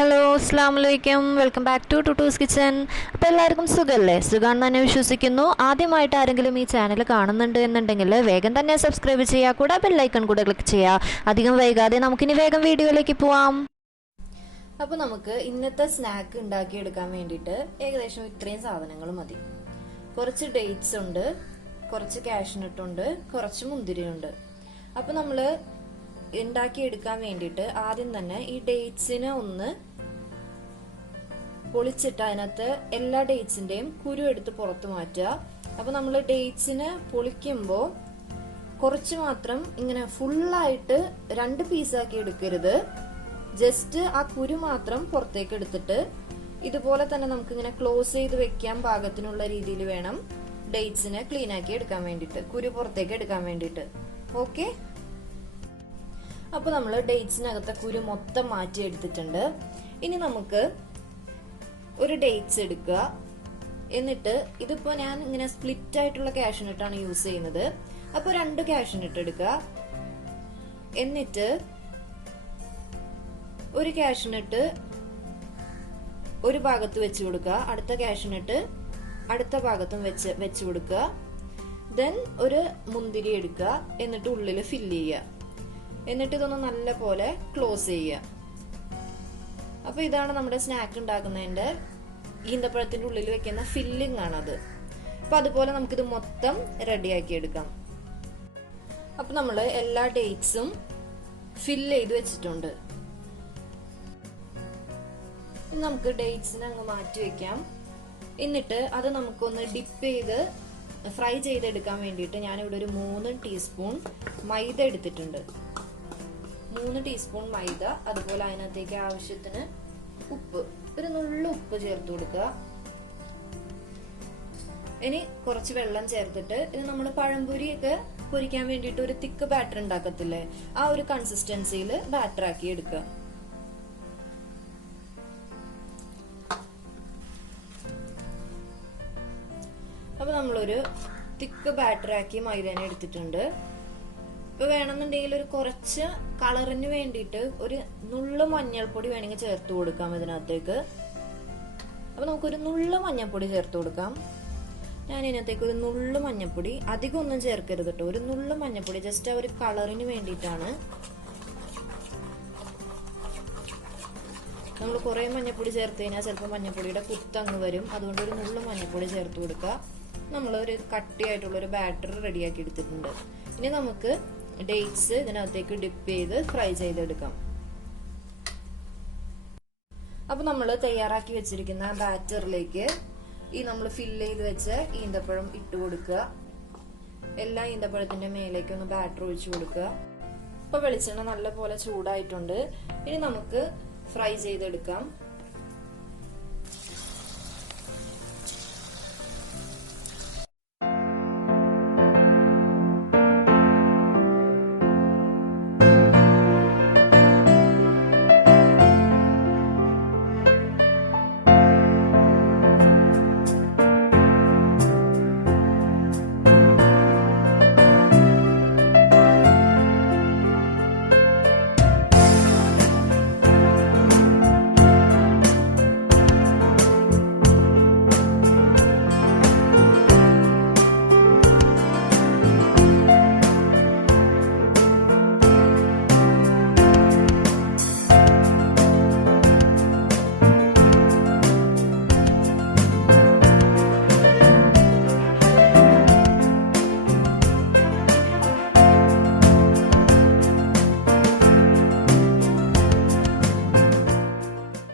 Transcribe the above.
Hello അസ്സലാമലൈക്കും welcome back to Tuttu's kitchen. അപ്പോൾ എല്ലാവർക്കും സുഖമല്ലേ? സുഖമാണെന്ന് തന്നെ വിശ്വസിക്കുന്നു. ആദ്യമായിട്ട് ആരെങ്കിലും ഈ ചാനൽ കാണുന്നുണ്ട് എന്നുണ്ടെങ്കിൽ വേഗം തന്നെ സബ്സ്ക്രൈബ് ചെയ്യുക, കൂടെ ബെല്ലൈക്കൺ കൂടെ ക്ലിക്ക് ചെയ്യുക. അധികം വൈകാതെ നമുക്കിനി വേഗം വീഡിയോയിലേക്ക് പോവാം. അപ്പോൾ നമുക്ക് ഇന്നത്തെ സ്നാക്ക് ഉണ്ടാക്കിയെടുക്കാൻ വേണ്ടിയിട്ട് ഏകദേശം ഇത്രയും സാധനങ്ങൾ മതി. കുറച്ച് ഡേറ്റ്സ് ഉണ്ട്, കുറച്ച് കാഷ്നട്ട് ഉണ്ട്, കുറച്ച് മുന്തിരിയുണ്ട്. അപ്പോൾ നമ്മൾ ഉണ്ടാക്കിയെടുക്കാൻ വേണ്ടിയിട്ട് ആദ്യം തന്നെ ഈ ഡേറ്റ്സിനെ ഒന്ന് പൊളിച്ചിട്ട് അതിനകത്ത് എല്ലാ ഡേറ്റ്സിന്റെയും കുരു എടുത്ത് പുറത്ത് മാറ്റുക. അപ്പൊ നമ്മൾ ഡേറ്റ്സിനെ പൊളിക്കുമ്പോൾ കുറച്ച് മാത്രം ഇങ്ങനെ ഫുള്ളായിട്ട് 2 പീസാക്കി എടുക്കരുത്. ജസ്റ്റ് ആ കുരു മാത്രം പുറത്തേക്ക് എടുത്തിട്ട് ഇതുപോലെ തന്നെ നമുക്ക് ഇങ്ങനെ ക്ലോസ് ചെയ്ത് വെക്കാൻ പാകത്തിനുള്ള രീതിയിൽ വേണം ഡേറ്റ്സിനെ ക്ലീൻ ആക്കി എടുക്കാൻ വേണ്ടിയിട്ട്, കുരു പുറത്തേക്ക് എടുക്കാൻ വേണ്ടിയിട്ട്. ഓക്കെ, അപ്പൊ നമ്മൾ ഡേറ്റ്സിനകത്തെ കുരു മൊത്തം മാറ്റി എടുത്തിട്ടുണ്ട്. ഇനി നമുക്ക് ഒരു ഡേറ്റ്സ് എടുക്കുക. എന്നിട്ട് ഇതിപ്പോ ഞാൻ ഇങ്ങനെ സ്പ്ലിറ്റ് ആയിട്ടുള്ള കാഷ്നട്ടാണ് യൂസ് ചെയ്യുന്നത്. അപ്പൊ 2 കാഷ്നട്ട് എടുക്കുക. എന്നിട്ട് ഒരു കാഷ്നട്ട് ഒരു ഭാഗത്ത് വെച്ച് കൊടുക്കുക, അടുത്ത കാഷ്നട്ട് അടുത്ത ഭാഗത്തും വെച്ച് കൊടുക്കുക. ദെൻ ഒരു മുന്തിരി എടുക്കുക, എന്നിട്ട് ഉള്ളിൽ ഫില്ല് ചെയ്യുക. എന്നിട്ട് ഇതൊന്ന് നല്ല പോലെ ക്ലോസ് ചെയ്യുക. അപ്പൊ ഇതാണ് നമ്മുടെ സ്നാക്ക് ഉണ്ടാക്കുന്നതിന്റെ ഈന്തപ്പഴത്തിന്റെ ഉള്ളിൽ വെക്കുന്ന ഫില്ലിംഗ് ആണത്. അപ്പൊ അതുപോലെ നമുക്കിത് മൊത്തം റെഡിയാക്കി എടുക്കാം. അപ്പൊ നമ്മള് എല്ലാ ഡേറ്റ്സും ഫില്ല് ചെയ്ത് വെച്ചിട്ടുണ്ട്. നമുക്ക് ഡേറ്റ്സിനെ അങ്ങ് മാറ്റി വെക്കാം. എന്നിട്ട് അത് നമുക്കൊന്ന് ഡിപ്പ് ചെയ്ത് ഫ്രൈ ചെയ്തെടുക്കാൻ വേണ്ടിയിട്ട് ഞാനിവിടെ ഒരു 3 ടീസ്പൂൺ മൈദ എടുത്തിട്ടുണ്ട്. 3 ടീസ്പൂൺ മൈദ, അതുപോലെ അതിനകത്തേക്ക് ആവശ്യത്തിന് ഉപ്പ്, ഒരു നുള്ളു ഉപ്പ് ചേർത്ത് കൊടുക്കുക. ഇനി കുറച്ച് വെള്ളം ചേർത്തിട്ട് ഇത് നമ്മൾ പഴംപൊരിയൊക്കെ പൊരിക്കാൻ വേണ്ടിയിട്ട് ഒരു തിക്ക് ബാറ്റർ ഉണ്ടാക്കത്തില്ലേ, ആ ഒരു കൺസിസ്റ്റൻസിയിൽ ബാറ്റർ ആക്കി എടുക്കുക. അപ്പൊ നമ്മളൊരു തിക്ക് ബാറ്റർ ആക്കി മൈദേനെ എടുത്തിട്ടുണ്ട്. ഇപ്പൊ വേണമെന്നുണ്ടെങ്കിൽ ഒരു കുറച്ച് കളറിന് വേണ്ടിയിട്ട് ഒരു നുള്ളു മഞ്ഞൾപ്പൊടി വേണമെങ്കിൽ ചേർത്ത് കൊടുക്കാം ഇതിനകത്തേക്ക്. അപ്പൊ നമുക്കൊരു നുള്ളു മഞ്ഞൾപ്പൊടി ചേർത്ത് കൊടുക്കാം. ഞാൻ ഇതിനകത്തേക്ക് ഒരു നുള്ളു മഞ്ഞൾപ്പൊടി, അധികം ഒന്നും ചേർക്കരുത് കേട്ടോ, ഒരു നുള്ളു മഞ്ഞൾപ്പൊടി, ജസ്റ്റ് ആ ഒരു കളറിന് വേണ്ടിയിട്ടാണ്. നമ്മൾ കുറെ മഞ്ഞൾപ്പൊടി ചേർത്ത് കഴിഞ്ഞാൽ ചിലപ്പോൾ മഞ്ഞൾപ്പൊടിയുടെ കുത്തങ്ങ് വരും. അതുകൊണ്ട് ഒരു നുള്ളു മഞ്ഞൾപ്പൊടി ചേർത്ത് കൊടുക്കുക. നമ്മൾ ഒരു കട്ടിയായിട്ടുള്ള ഒരു ബാറ്റർ റെഡിയാക്കി എടുത്തിട്ടുണ്ട്. ഇനി നമുക്ക് ഡേറ്റ്സ് ഇതിനകത്തേക്ക് ഡിപ്പ് ചെയ്ത് ഫ്രൈ ചെയ്തെടുക്കാം. അപ്പൊ നമ്മൾ തയ്യാറാക്കി വെച്ചിരിക്കുന്ന ബാറ്ററിലേക്ക് ഈ നമ്മൾ ഫില്ല് ചെയ്ത് വെച്ച ഈന്തപ്പഴം ഇട്ട് കൊടുക്കുക. എല്ലാ ഈന്തപ്പഴത്തിന്റെ മേലേക്ക് ഒന്ന് ബാറ്റർ ഒഴിച്ചു കൊടുക്കുക. അപ്പൊ വെളിച്ചെണ്ണ നല്ല പോലെ ചൂടായിട്ടുണ്ട്. ഇനി നമുക്ക് ഫ്രൈ ചെയ്തെടുക്കാം.